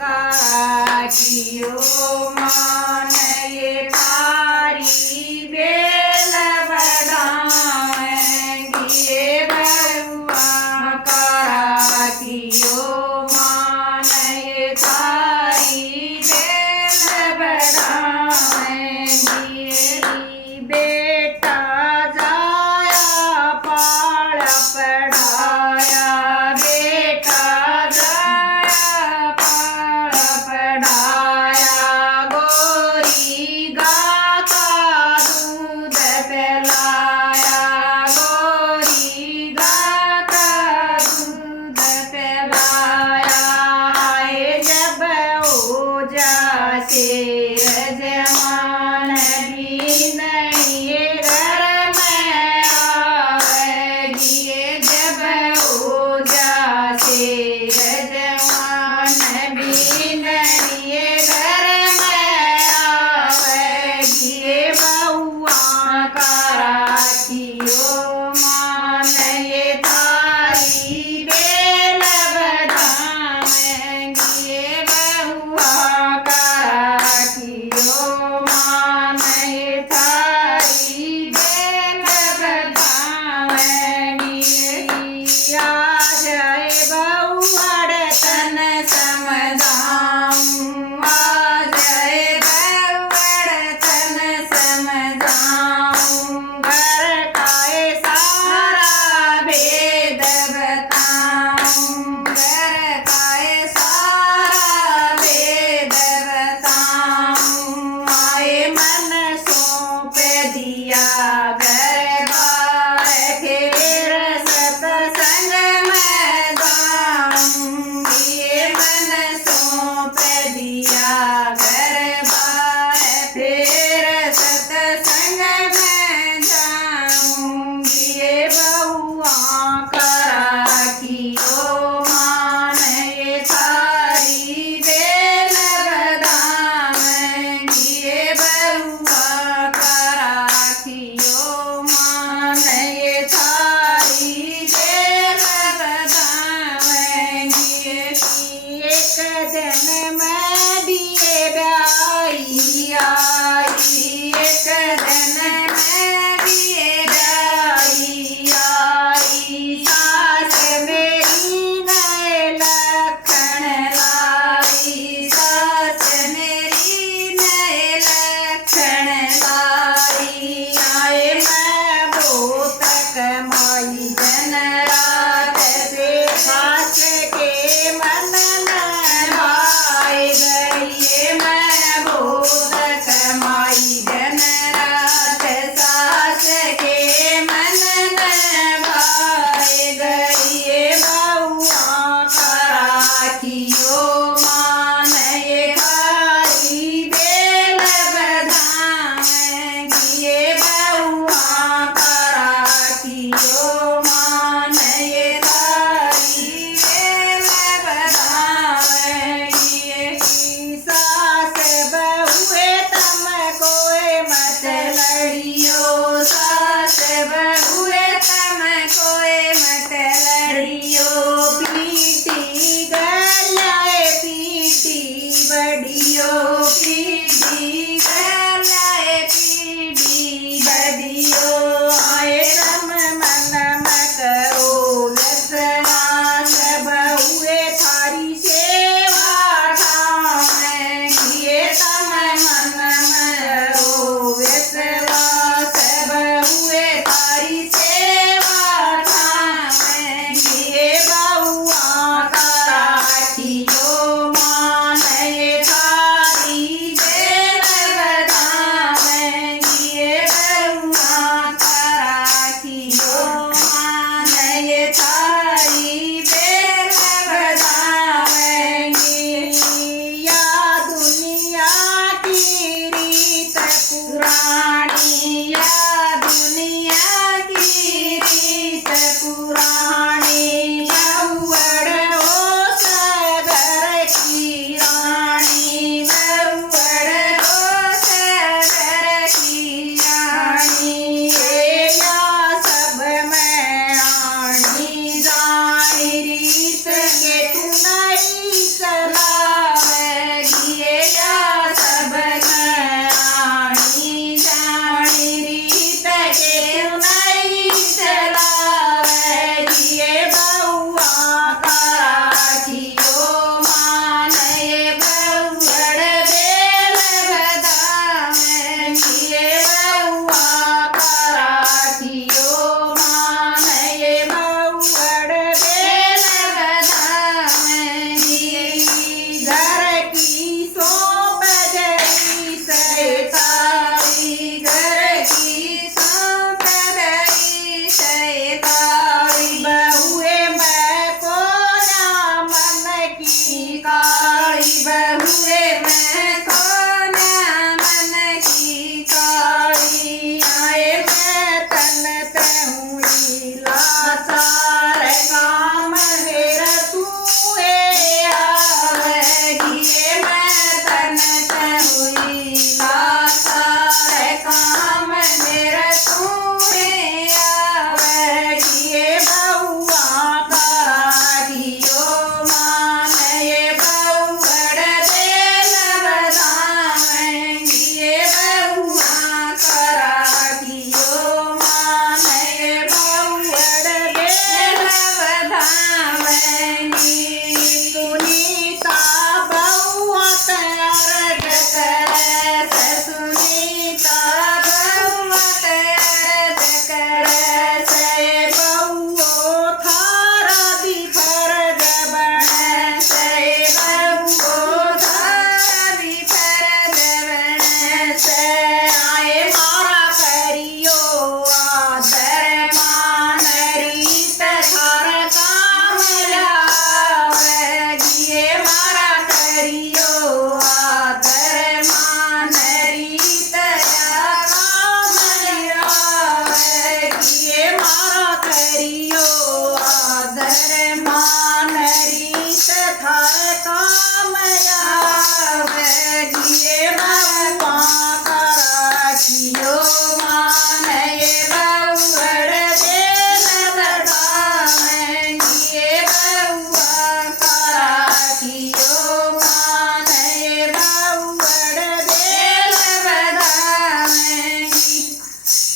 काटियो मान ये थारी बेल बढ़ाएंगी ये बउआ काटियो मान ये थारी बेल बढ़ाएंगी बेटा जाया पाड़ा पढ़ाया बेटा जमान भी नहीं घर में आवेगी जब ओजा से जमान भी नहीं घर में आवेगी बउआ काटियो मान ये थारी बेल बढ़ाएंगी बउआ काटियो मान ये थारी बेल बढ़ाएंगी आ जाए बउआ तन समझाऊं आ जाए बउआ तन समझाऊं घर का ये सारा भेद बताऊं घर का ये सारा भेद बताऊं आए मन सौंप दिया घर बार फिर सत्संग में जाऊंगी ये मन सौंप दिया घर बार फिर सत्संग में जाऊंगी ये बउआ काटियो मान ये थारी बेल बढ़ाएंगी ये बउआ काटियो मान ये थारी बेल बढ़ाएंगी एक दिन मैं दिए ब्याई आई एक दिन मैं दिए ब्याई आई सास मेरी नए लखन लाई सास मेरी नए लखन लाई आए मैं बहुत कमाई दिन रात से सास के मन भाई गई मैं बहुत कमाई दिन रात सास के मन भाई गई बउआ काटियो मान ये थारी बेल बढ़ाएंगी ये बउआ काटियो मान ये थारी बेल बढ़ाएंगी सास बहुए तम कोई मत लड़ियो सास बहुए तम कोई मत लड़ियो पीटी गलाए काली बहुए मैं